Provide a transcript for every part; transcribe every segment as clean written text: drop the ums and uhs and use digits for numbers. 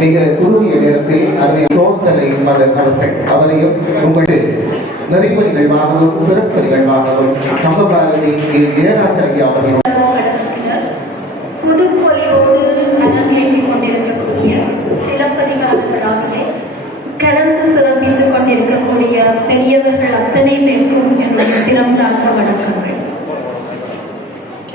மிக குறுகிய நேரத்தில் அதனை யோசனை அவர்கள் அவரையும் உங்கள் நிறைவு நிகழ்வாகவும் சிறப்பு நிகழ்வாகவும் சமபாரதி ஜெயராஜ் அவர்கள் புதுப்பொலியோடு அரங்கேற்றிக் கொண்டிருக்கக்கூடிய சிலப்பதிகாரங்களாகவே கலந்து சிறப்பித்துக் கொண்டிருக்கக்கூடிய பெரியவர்கள் அத்தனை பேருக்கும் என்னுடைய சிறந்தாக்க வணக்கங்கள்.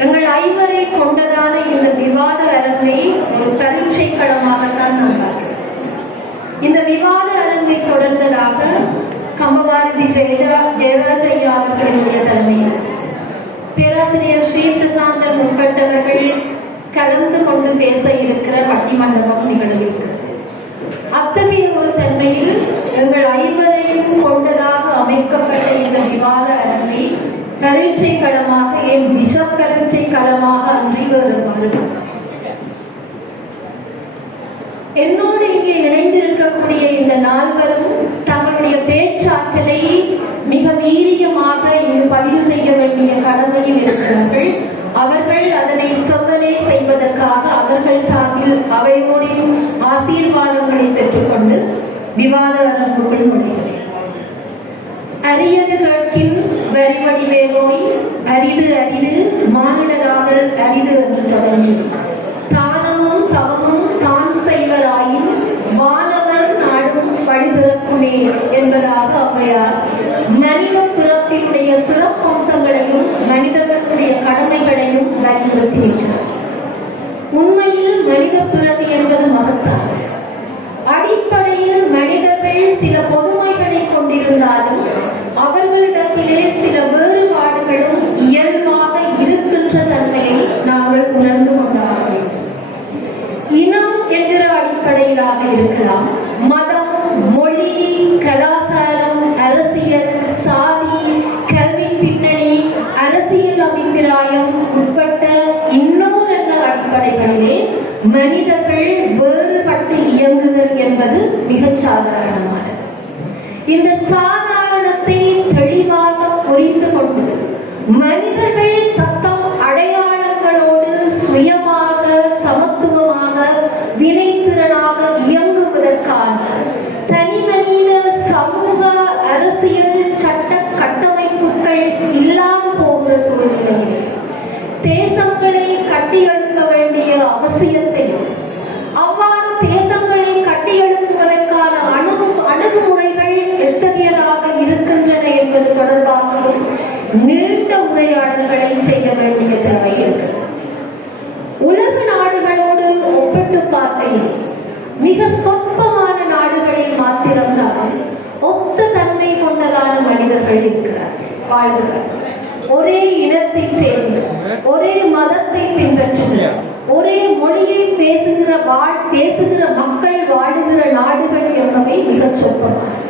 எங்கள் ஐவரை கொண்டதான இந்த விவாத அரங்கை ஒரு பரீட்சை களமாகத்தான் நாம் பார்க்கிறோம். இந்த விவாத அரங்கை தொடர்ந்ததாக கமபாரதி ஜெயராஜ் ஐயா அவர்களுடைய தலைமையில் பேராசிரியர் ஸ்ரீ பிரசாந்தன் உட்பட்டவர்கள் கலந்து கொண்டு பேச இருக்கிற பட்டிமண்டபம் நிகழ்விற்கு அத்தகைய ஒரு தன்மையில் எங்கள் ஐவரையும் கொண்டதாக அமைக்கப்பட்ட இந்த விவாத அரங்கை பரீட்சை களமாக என் விஷ பரீட்சை களமாக அன்றி வருமாறு என்னோடு இங்கே இணைந்திருக்கக்கூடிய இந்த நால்வரும் தங்களுடைய பேச்சாற்றலை மிக வீரியமாக இங்கு பதிவு செய்ய வேண்டிய கடமையில் இருக்கிறார்கள். அவர்கள் அதனை செவ்வனே செய்வதற்காக அவர்கள் சார்பில் அவையோரின் ஆசீர்வாதங்களை பெற்றுக்கொண்டு விவாத அரங்குக்குள் நுழைகிறேன். அரியது கேட்கின் வரிவடிவே நோய் அரிது அரிது மானிடராதல் அரிது என்று தொடங்கி தானமும் தவமும் தான் செய்வராயின் வானவர் நாடும் பழிதிறக்குமே என்பதாக ஔவையார் மனித பிறப்பினுடைய சிறப்பம்சங்களையும் மனிதர்களுடைய கடமைகளையும் வலியுறுத்தியிருக்கிறார். உண்மையில் மனித பிறவி என்பது மகத்தான். அடிப்படையில் மனிதர்கள் சில பொதுமைகளை கொண்டிருந்தாலும் அவர்களிடத்திலே சில வேறுபாடுகளும் இயல்பாக இருக்கின்ற தன்மையை நாங்கள் உணர்ந்து கொண்டார்கள். இனம் என்கிற அடிப்படையிலாக இருக்கலாம், மதம், மொழி, கலாச்சாரம், அரசியல், சாதி, கல்வி பின்னணி, அரசியல் அபிப்பிராயம் உட்பட்ட இன்னொரு அடிப்படைகளிலே மனிதர்கள் வேறுபட்டு இயங்குதல் என்பது மிகச் சாதாரணமானது. இந்த சாதாரணத்தை தெளிவாக புரிந்து கொண்டு மனிதர்கள் தத்தம் அடையாளங்களோடு சுயமாக சமத்துவமாக வினைத்திறனாக இயங்குவதற்கான தனி மனித சமூக அரசியல் சட்ட கட்டமைப்புகள் இல்லாது போகிற சூழ்நிலையில் தேசங்களை கட்டியெழுப்ப வேண்டிய அவசியத்தையும் அவ்வாறு தேசங்களை கட்டியெழுப்புவதற்கான அணுகுமுறைகள் எத்தகையதாக இருக்கின்றன என்பது தொடர்பாகவும் நீண்ட உரையாடல்களை செய்ய வேண்டிய தேவை இருக்கிறது. உலக நாடுகளோடு ஒப்பிட்டு பார்க்கையில் மிக சொற்பமான நாடுகளில் மாத்திரம்தான் ஒத்த தன்மை கொண்டதான மனிதர்கள் இருக்கிறார்கள், வாழ்கிறார்கள். ஒரே இனத்தை சேர்ந்து ஒரே மதத்தை பின்பற்றுகிற ஒரே மொழியை பேசுகிற மக்கள் வாழுகிற நாடுகள் என்பவை மிகச் சொற்பமானது.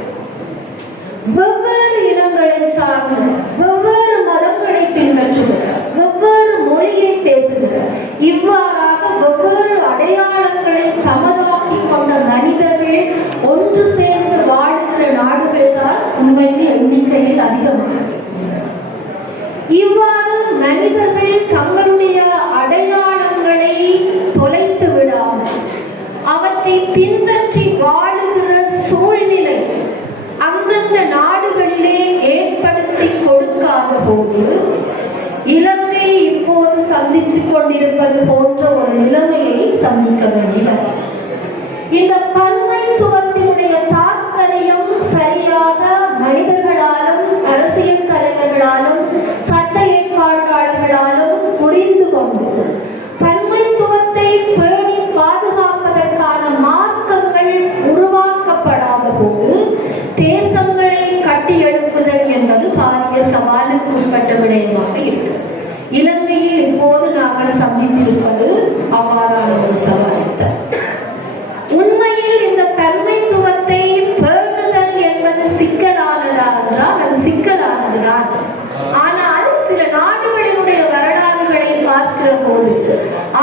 வெவ்வேறு இனங்களை சார்ந்த வெவ்வேறு மதங்களை பின்பற்றுகிற வெவ்வேறு மொழியை பேசுகிற இவ்வாறாக வெவ்வேறு அடையாளங்களை தமதாக்கி கொண்ட மனிதர்கள் ஒன்று சேர்ந்து வாழுகிற நாடுகள் தான் உண்மையில் எண்ணிக்கையில் அதிகமானது. இவ்வாறு மனிதர்கள் தங்களுடைய அடையாளங்களை தொலைத்து விடாமல் அவற்றை பின்பற்றி வாழுகிற சூழ்நிலை அந்தந்த நாடுகளிலே ஏற்படுத்தி கொடுக்காத போது இலங்கை இப்போது சந்தித்துக் கொண்டிருப்பது போன்ற ஒரு நிலைமையை சந்திக்க வேண்டி வரும். இந்த பன்மைத்துவத்தினுடைய தாற்பயம் சரியாக மனிதர்களாலும் அரசியல் தலைவர்களாலும் சட்ட ஏற்பாட்டாளர்களாலும் புரிந்து கொண்டு பன்மைத்துவத்தை பேணி பாதுகாப்பதற்கான மார்க்கங்கள் உருவாக்கப்படாத போது தேசங்களை கட்டியெழுப்புதல் என்பது பாரிய சவாலுக்கு உட்பட்ட விடயமாக இருக்கிறது. இலங்கையில் இப்போது நாங்கள் சந்தித்திருப்பது அவ்வாறான ஒரு சவால். உண்மையில் இந்த பன்மைத்துவத்தை பேணுதல் என்பது சிக்கலானதா என்றால் அது சிக்கலானதுதான். ஆனால் சில நாடுகளினுடைய வரலாறுகளை பார்க்கிற போது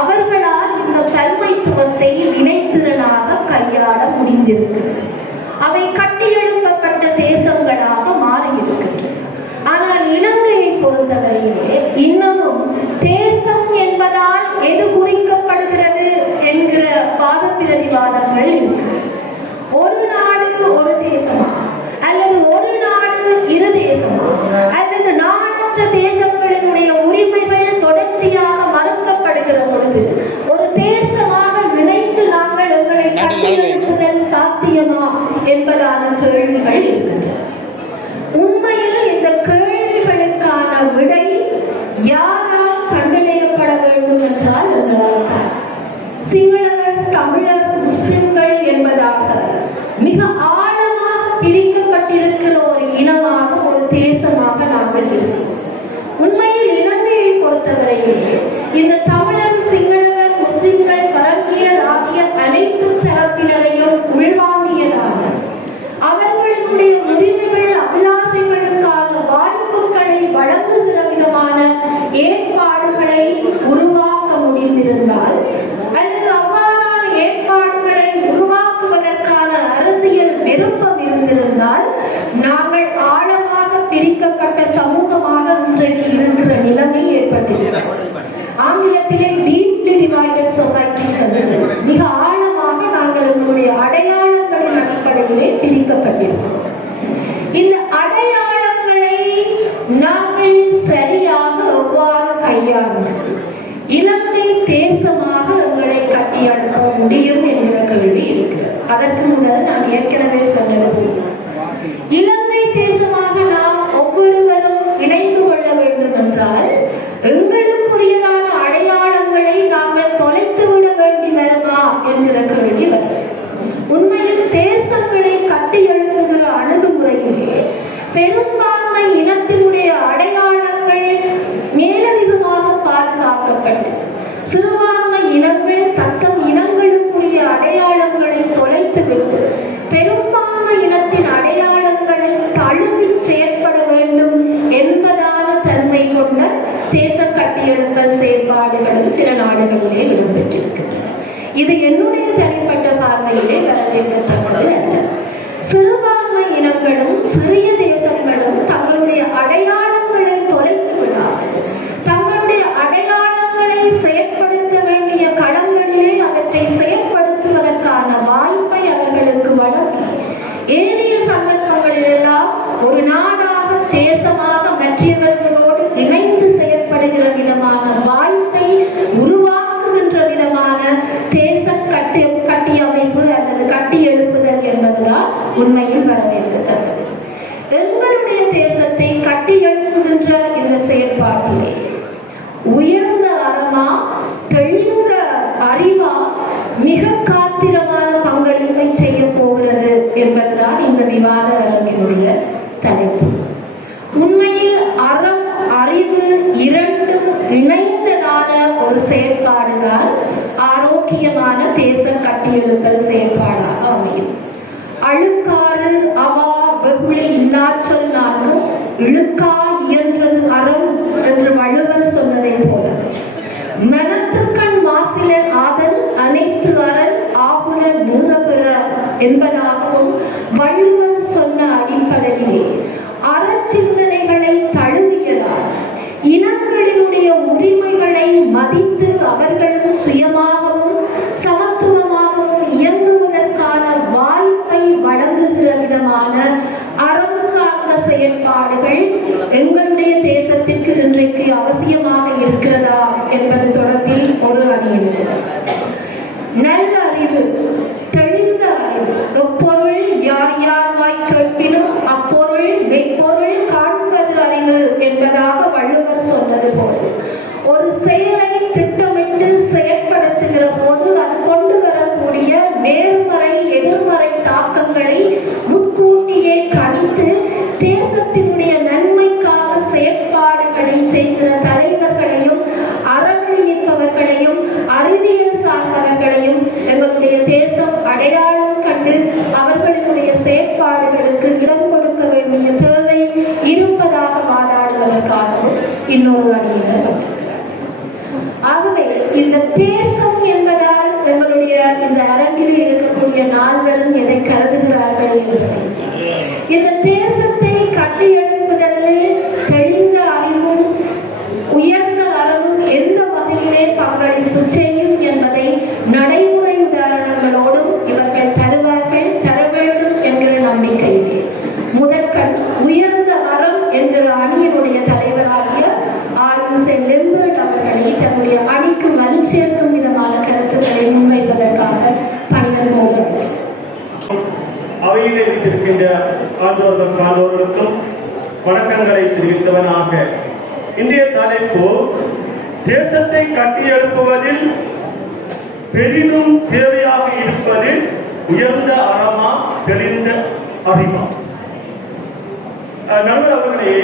அவர்களால் இந்த பன்மைத்துவத்தை வினைத்திறனாக கையாள முடிந்திருக்கிறது. அவை கட்டியெழுப்பப்பட்ட தேசங்களாக மாறியிருக்கின்றன. ஆனால் இலங்கையை பொறுத்தவரையிலே இன்னமும் தேசம் என்பதால் எது குறிக்கப்படுகிறது என்கிற வாத பிரதிவாதங்கள் பாடல்கள் இருக்கு. ஒரு நாடு ஒரு தேசமா, அல்லது ஒரு நாடு இரு தேசமா, அல்லது நாடற்ற தேசங்களினுடைய உரிமைகள் தொடர்ச்சியாக மறுக்கப்படுகிற பொழுது ஒரு தேசமாக இணைந்து நாங்கள் எங்களை கட்டியெழுப்புதல் சாத்தியமா என்பதான கேள்விகள் இருக்கின்றன. உண்மையில் இந்த கேள்விகளுக்கான விடை யாரால் கண்டறியப்பட வேண்டும் என்றால் எங்களால். சிங்களவர், தமிழர், முஸ்லிம்கள் என்பதாக மிக ஆழமாக பிரிக்கப்பட்டிருக்கிற ஒரு இனமாக, ஒரு தேசமாக நாங்கள் இருக்கிறோம். உண்மையில் இலங்கையை பொறுத்தவரையில் இந்த தமிழர், சிங்களவர், முஸ்லிம்கள், கரங்கியர் ஆகிய அனைத்து தரப்பினரையும் உள்வாங்கியதாக அவர்களுடைய உரிமைகள், அபிலாஷைகளுக்கான வாய்ப்புகளை வழங்குகிற விதமான ஏற்பாடுகளை உருவாக்க முடிந்திருந்தால், அல்லது அவ்வாறான ஏற்பாடுகளை உருவாக்குவதற்கான அரசியல் விருப்பம் இருந்திருந்தால், நாங்கள் ஆழமாக பிரிக்கப்பட்ட சமூகமாக இன்றைக்கு இருக்கிற நிலைமை ஏற்பட்டிருக்கிறது. ஆங்கிலத்திலே டீப்லி டிவைடட் சொசைட்டிஸ் என்று சொல்லுவோம். மிக ஆழமாக நாங்கள் எங்களுடைய அடையாளங்களின் அடிப்படையிலே பிரிக்கப்பட்டிருக்கிறோம். இந்த அடையாளங்களை நாங்கள் சரியாக எவ்வாறு கையாளும் இலங்கை தேசமாக எங்களை கட்டியெழுப்ப முடியும் என்கிற கேள்வி இருக்கிறது. அதற்கு முதல் நான் ஏற்கனவே சொன்னது, இலங்கை தேசமாக நாம் ஒவ்வொருவரும் இணைந்து கொள்ள வேண்டும் என்றால் எங்களுக்குரியதான அடையாளங்களை நாங்கள் தொலைத்து விட வேண்டி வருமா என்கிற கேள்வி வருகிறது. உண்மையில் தேசங்களை கட்டி எழுப்புகிற அணுகுமுறையிலே பெரும்பான்மை இனத்தினுடைய அடையாளங்கள் மேலதிகமாக பாதுகாக்கப்பட்டு, சிறுபான்மை இனங்கள் தத்தம் இனங்களுக்குரிய அடையாளங்களை தொலைத்துவிட்டு பெரும்பான்மை இனத்தின் அடையாளங்களை தழுவி செயற்பட வேண்டும் என்பதான தன்மை கொண்ட தேச கட்டியெழுப்பல் செயற்பாடுகளும் சில நாடுகளிலே இடம்பெற்றிருக்கின்றன. இது என்னுடைய தனிப்பட்ட பார்வையிலே வரவேற்கத்தக்கது அல்ல. சிறுபான்மை இனங்களும் சிறிய தேசங்களும் தங்களுடைய அடையாளங்களை தொலைத்து விடாமல் தங்களுடைய அடையாளங்களை செயற்படுத்த வேண்டிய களங்களிலே அவற்றை செயற்படுத்துவதற்கான வாய்ப்பை அவர்களுக்கு வழங்கி, ஏனைய சந்தர்ப்பங்களிலெல்லாம் ஒரு நாடாக, தேசமாக மற்றவர்களோடு இணைந்து செயற்படுகிற விதமான வாய்ப்பை உருவாக்குகின்ற விதமான தேச கட்டியமைப்பு அல்லது கட்டி எழுப்புதல் என்பதுதான் உண்மையில் வரவேற்கத்தக்கது. எங்களுடைய தேசத்தை கட்டி எழுப்புகின்ற இந்த செயற்பாட்டிலே உயர்ந்த அறமா, தெளிந்த அறிவா, மிக காத்திரமான பங்களிப்பை செய்ய போகிறது என்பதுதான் இந்த விவாத அரங்கினுடைய தலைப்பு. உண்மையில் அறம், அறிவு இரண்டும் இணைந்ததான ஒரு செயற்பாடுதான் ஆரோக்கியமான தேச கட்டியெழுப்பல் செயற்பாடாக அமையும். அழுக்காறு அவா வெகுளி இன்னாச்சொல் நானும் இழுக்கா இயன்றது அறம் என்று வள்ளுவர் சொன்னதை போல, மனத்துக்கண் மாசிலன் ஆதல் அனைத்து அரண் ஆகுல நூறபெற என்பதாகவும் வள்ளுவர் சொன்ன அடிப்படையிலே அறச்சிந்தனைகளை தழுவியதால் இனங்களினுடைய உரிமைகளை மதித்து அவர்களும் சுயமாகவும் சமத்துவமாகவும் இயங்குவதற்கான வாய்ப்பை வழங்குகிற விதமான அறம் சார்ந்த செயற்பாடுகள் எங்களுடைய தேசத்திற்கு இன்றைக்கு அவசியமாக இருக்கிறதா என்பது தொடர்பில் ஒரு அணியினர். நல்ல அறிவு, தெளிந்த அறிவு, எப்பொருள் யார் யார்வாய் கேட்பினும் அப்பொருள் மெய்ப்பொருள் காண்பது அறிவு என்பதாக வள்ளுவர் சொன்னது போல, ஒரு செயலை திட்டமிட்டு செயற்படுத்துகிற போது அது கொண்டு வரக்கூடிய நேர்மறை எதிர்மறை தாக்கங்களை முன்கூட்டியே கணித்து தேசத்தினுடைய நன்மைக்காக செயற்பாடுகளை செய்கிற தலைவர்களையும் அறவழி நிற்பவர்களையும் அறிவியல் சார்ந்தவர்களையும் எங்களுடைய தேசம் அடையாளம் கண்டு அவர்களுடைய செயற்பாடுகளுக்கு இடம் கொடுக்க வேண்டிய தேவை இருப்பதாக வாதாடுவதற்காகவும் இன்னொரு அணியினர். ஆகவே இந்த தேசம் என்பதால் எங்களுடைய இந்த அரங்கில் இருக்கக்கூடிய நால்வரும் எதை கருதுகிறார்கள் என்பதை, இந்த தேசத்தை கட்டியெழுப்புதலே தெளிந்த அறிவும் உயர்ந்த அறமும் எந்த வகையிலே பங்களிப்பு செய்யும் என்பதை நடைமுறை உதாரணங்களோடும் இவர்கள் சான்றோர்களுக்கும் வணக்கங்களை தெரிவித்தவனாக இந்திய தலைப்பு தேசத்தை கட்டியெழுப்புவதில் பெரிதும் தேவையாக இருப்பது உயர்ந்த அறமா தெளிந்த அறிவா. நண்பர் அவர்களே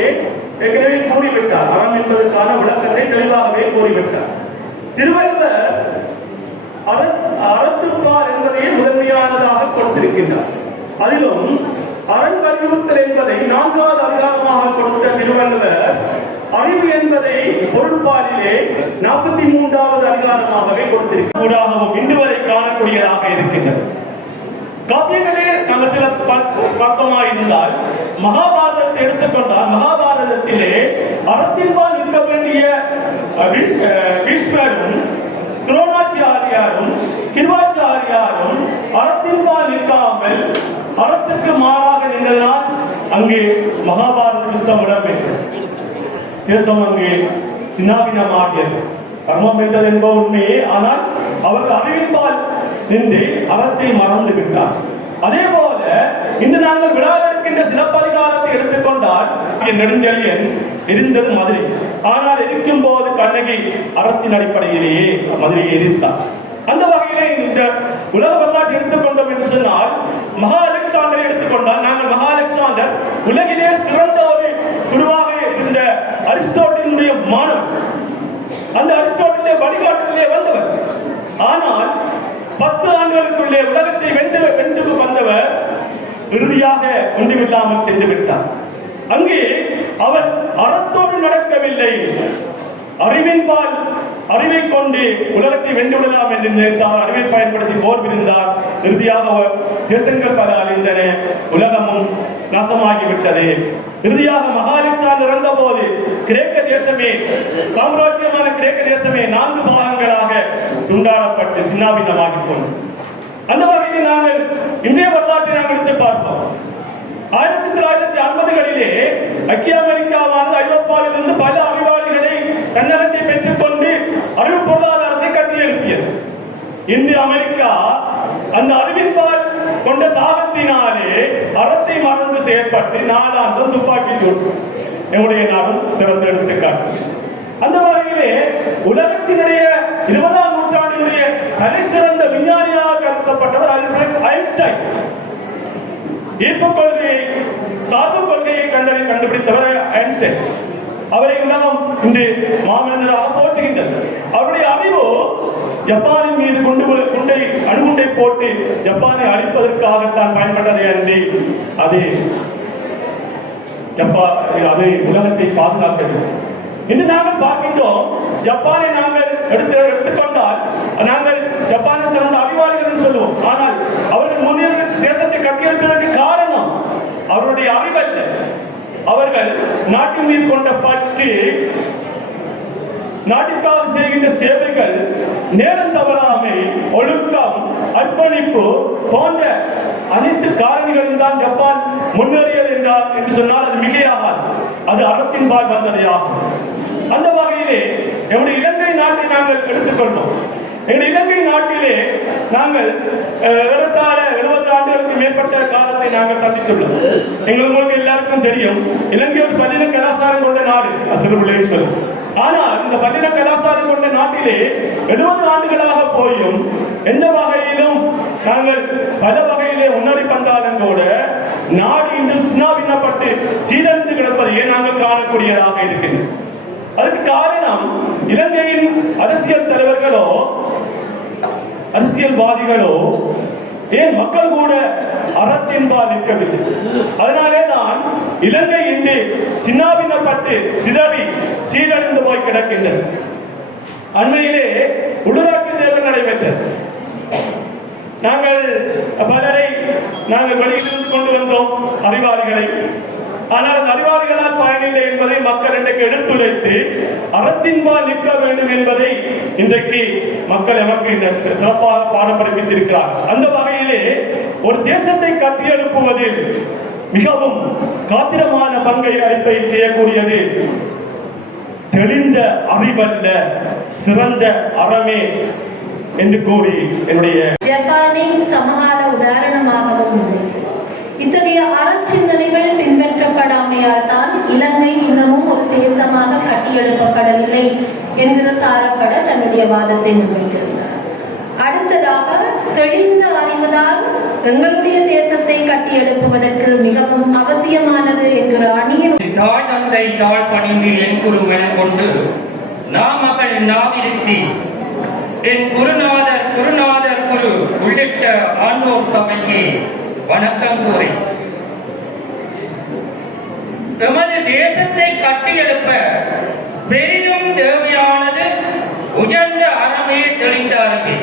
ஏற்கனவே கூறிவிட்டார். அறம் என்பதற்கான விளக்கத்தை தெளிவாகவே கூறிவிட்டார். திருவள்ளுவர் அறத்துப்பால் என்பதையே முதன்மையானதாக கொடுத்திருக்கின்றார். அதிலும் அரண் வலியுறுத்தல் என்பதை 4வது அதிகாரமாக கொடுத்த திருவள்ளுவர் அறிவு என்பதை பொருட்பாலிலே 43வது அதிகாரமாகவே கொடுத்திருக்கிறாகவும் இன்று வரை காணக்கூடியதாக இருக்கின்றது. காப்பியங்களே நாங்கள் சில பக்கமாக இருந்தால் மகாபாரதத்தை எடுத்துக்கொண்டால் மகாபாரதத்திலே அறத்தின்பால் நிற்க வேண்டிய பீஷ்மரும் துரோணாச்சாரியாரும் கிருபாச்சாரியாரும் அறத்தின்பால் நிற்காமல் அறத்துக்கு மாறாக நின்றதனால் அங்கே மகாபாரத யுத்தம் இடம்பெற்றது. தேசம் அங்கே சின்னாபின்னமாகியது. கர்மம் என்றது என்பது உண்மையே. ஆனால் அவர்கள் அறிவின்பால் நின்று அறத்தை மறந்து விட்டார். அதே போல இன்று நாங்கள் விழா எடுக்கின்ற சிலப்பதிகாரத்தை எடுத்துக்கொண்டால் நெடுஞ்செழியன் இருந்தது மதுரை. ஆனால் எதிர்க்கும் போது கண்ணகி அறத்தின் அடிப்படையிலேயே மதுரையை எதிர்த்தார். அந்த வகையிலே இந்த உலக வரலாற்றை எடுத்துக்கொண்டோம் என்று சொன்னால் மகா அலெக்சாண்டரை எடுத்துக்கொண்டால் நாங்கள் மகா அலெக்சாண்டர் உலகிலே சிறந்த ஒரு குருவாக இருந்த அரிஸ்டாட்டிலுடைய மாணவர். அந்த அரிஸ்டாட்டிலே வழிகாட்டிலே வந்தவர். ஆனால் 10 ஆண்டுகளுக்குள்ளே உலகத்தை வென்று வந்தவர் இறுதியாக ஒன்றுமில்லாமல் சென்று விட்டார். அங்கே அவர் அறத்தோடு நடக்கவில்லை, அறிவின்பால் அறிவை கொண்டு உலகத்தை வென்று விடலாம் என்று நினைத்தார். அறிவை பயன்படுத்தி போர் புரிந்தார். இறுதியாக தேசங்கள் பல அழிந்தன, உலகமும் நாசமாகிவிட்டது. இறுதியாக மகா அலெக்சாண்டர் இறந்த போது கிரேக்க தேசமே, சாம்ராஜ்யமான கிரேக்க தேசமே 4 பாகங்களாக துண்டாடப்பட்டு சின்னாபின்னமாகி போனது. அந்த வகையில் நாங்கள் இந்திய வரலாற்றை நாங்கள் எடுத்து பார்ப்போம். 1950களிலே ஐக்கிய அமெரிக்காவானது ஐரோப்பாவிலிருந்து பல அறிவாளிகளை தன்னகத்தை பெற்றுக் கொண்டு அறிவு பொருளாதாரத்தை கட்டி எழுப்பியது. இன்று அமெரிக்கா அந்த அறிவின்பால் கொண்ட தாகத்தினாலே அறத்தை மறந்து செயற்பட்டு 4 ஆண்டு துப்பாக்கி சூடு. என்னுடைய நாடும் சிறந்த எடுத்துக்காட்டு. அந்த வகையிலே உலகத்தினுடைய 20ஆம் நூற்றாண்டினுடைய தலை சிறந்த விஞ்ஞானியாக கருதப்பட்டவர் ஆல்பர்ட் ஐன்ஸ்டைன். ஈர்ப்பு கொள்கையை, சார்பு கொள்கையை கண்டுபிடித்தவர் ஐன்ஸ்டைன். அவரை உலகம் இன்று மாமனிதராக போட்டுகின்றது. அவருடைய அறிவு ஜப்பானின் மீது அணுகுண்டை போட்டு ஜப்பானை அழிப்பதற்காகத்தான் பயன்பட்டதை அன்றி அது உலகத்தை பாதுகாக்கிறது. இன்று நாங்கள் பார்க்கின்றோம். ஜப்பானை நாங்கள் எடுத்துக்கொண்டால் நாங்கள் ஜப்பானை சிறந்த அறிவாளிகள் என்று சொல்லுவோம். ஆனால் அவர்கள் முன்னேற்ற தேசத்தை கட்டியெழுப்பதற்கு காரணம் அவருடைய அறிவல்ல. அவர்கள் நாட்டின் மீது கொண்ட பற்று, நாட்டிற்காக செய்கின்ற சேவைகள், நேரம் தவறாமை, ஒழுக்கம், அர்ப்பணிப்பு போன்ற அனைத்து காரணிகளும் தான் ஜப்பான் முன்னேறியது என்று சொன்னால் அது மிகையாகாது. அது அறத்தின்பால் வந்ததே ஆகும். அந்த வகையிலே நம்முடைய இலங்கை நாட்டை நாங்கள் எடுத்துக்கொள்வோம். எங்கள் இலங்கை நாட்டிலே நாங்கள் ஏறத்தாழ 70 ஆண்டுகளுக்கு மேற்பட்ட காலத்தை நாங்கள் சந்தித்துள்ளோம். உங்களுக்கு எல்லாருக்கும் தெரியும், இலங்கை ஒரு பல்லின கலாச்சாரம் கொண்ட நாடு. சிறுபிள்ளைன்னு சொல்லும். ஆனால் இந்த பல்லின கலாச்சாரம் கொண்ட நாட்டிலே 70 ஆண்டுகளாக போயும் எந்த வகையிலும் நாங்கள் பல வகையிலே முன்னேறி வந்தாலும் கூட நாடு இன்று சின்னாபின்னப்பட்டு சீரழிந்து கிடப்பதையே நாங்கள் காணக்கூடியதாக இருக்கின்றது. அதுக்கு காரணம் இலங்கையின் அரசியல் தலைவர்களோ அரசியல்வாதிகளோ ஏன் மக்கள் கூட அறத்தின்பால் நிற்கவில்லை. அதனாலே தான் இலங்கை இன்று சின்னாபின்னப்பட்டு சிதறி சீரழிந்து போய் கிடக்கின்றது. அண்மையிலே உள்ளூராட்சி தேர்தல் நடைபெற்றது. நாங்கள் பலரை வெளியிலிருந்து கொண்டு வந்தோம், அறிவாளிகளை. ஆனால் அந்த அறிவாளிகளால் பயனில்லை என்பதை மக்கள் இன்றைக்கு எடுத்துரைத்து அறத்தின்பால் நிற்க வேண்டும் என்பதை இன்றைக்கு மக்கள் எமக்கு இந்த சிறப்பாக பாடம் படிப்பித்திருக்கிறார். அந்த வகையிலே ஒரு தேசத்தை கட்டியெழுப்புவதில் மிகவும் காத்திரமான பங்கை அளிப்பை செய்யக்கூடியது தெளிந்த அறிவல்ல, சிறந்த அறமே என்று கூறி என்னுடைய ஜப்பானை சமகால உதாரணமாகவும் இத்தகைய அறச்சிந்தனைகள் பின்பற்ற செயற்படாமையால் தான் இலங்கை இன்னமும் ஒரு தேசமாக கட்டியெழுப்பப்படவில்லை என்கிற சாரப்பட தன்னுடைய வாதத்தை முன்வைத்திருந்தார். அடுத்ததாக தெளிந்த அறிவுதான் எங்களுடைய தேசத்தை கட்டியெழுப்புவதற்கு மிகவும் அவசியமானது என்கிற அணியின் தாய் தந்தை தாழ் பணிவில் என் குரு என கொண்டு நாமகள் நாவிருத்தி என் குருநாதர் குரு உள்ளிட்ட ஆண்டோர் சபைக்கு வணக்கம் கூறி எமது தேசத்தை கட்டியெழுப்ப பெரிதும் தேவையானது உயர்ந்த அறமே தெளிந்த அறிவே.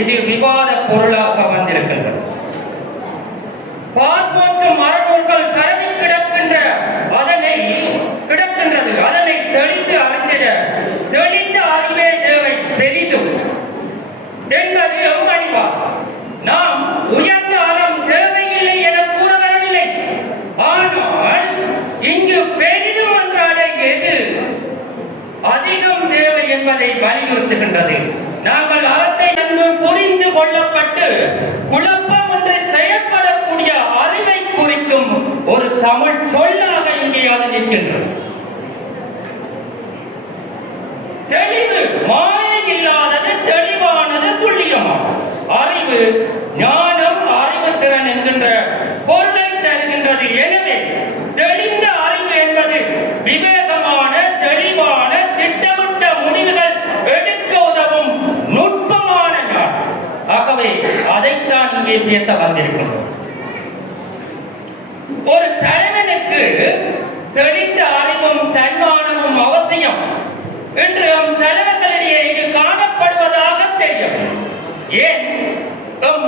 இது விவாத பொருளாக வந்திருக்கின்றது. பார்ப்போட்டு மரபுகள் பரவி கிடக்கின்றது அதனை தெளிந்து அறிந்திட தெளிந்த அறிவே தேவை பெரிதும் என்பது எம்மறிவா. நாம் உயர்ந்த அறம் தேவையில்லை என கூற வரவில்லை. ஆனால் இங்கு பெரிதும் என்றாலே எது அதிகம் தேவை என்பதை வலியுறுத்துகின்றது. நாங்கள் அறத்தை நன்கு புரிந்து கொள்ளப்பட்டு குழப்பம் ஒன்றை செயற்படக்கூடிய அறிவை குறிக்கும் ஒரு தமிழ் சொல்லாக இங்கே அது நிற்கின்றது. தெளிவு மாயை இல்லாதது, தெளிவானது, துல்லியமானது. அறிவு ஞானம் அறிவு திறன் என்கின்ற பொருளை தருகின்றது. எனவே தெளிந்த அறிவு என்பது விவேகமான தெளிவான திட்டமிட்ட முடிவுகள் எடுக்க உதவும் நுட்பமான ஞானம். ஆகவே அதைத்தான் இங்கே பேச வந்திருக்கின்றோம். ஒரு தலைவனுக்கு தெளிந்த அறிவும் தன்மானமும் அவசியம் என்று நம் தலைவர்களிடையே இது காணப்படுவதாக தெரியும். ஏன்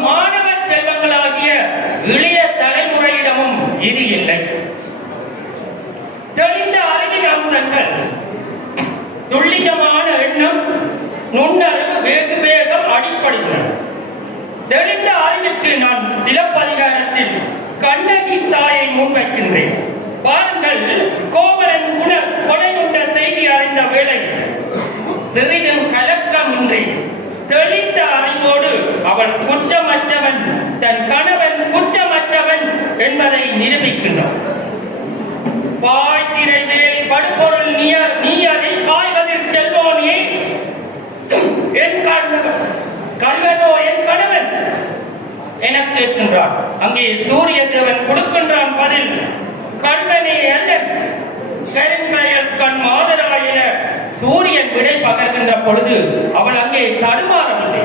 மாணவ செல்வங்களாகிய இளைய தலைமுறையிடமும் இது இல்லை. தெளிந்த அறிவின் அம்சங்கள் துல்லியமான எண்ணம், நுண்ணறிவு, வெகு வேகம் அடிப்படையில். தெளிந்த அறிவுக்கு நான் சிலப்பதிகாரத்தில் கண்ணகி தாயை முன்வைக்கின்றேன். பாருங்கள், கோவலன் கொலை கொண்ட செய்தி அறிந்த வேளை சிறிதும் கலக்கமின்றி தெளிந்த அறிவோடு அவன் குற்றமற்றவன், தன் கணவன் குற்றமற்றவன் என்பதை நிரூபிக்கின்றான். பாய்திரை வேலி படுபொருள் நீயறி காய்கதிர் செல்வோனே என் கண்ணனோ என் கணவன் என கேட்கின்றான். அங்கே சூரிய தேவன் கொடுக்கின்றான் பதில், கண்ணனே அல்ல கருங்கயல் கண் மாதராயின. சூரியன் விடை பகர்கின்ற பொழுது அவள் அங்கே தடுமாறவில்லை.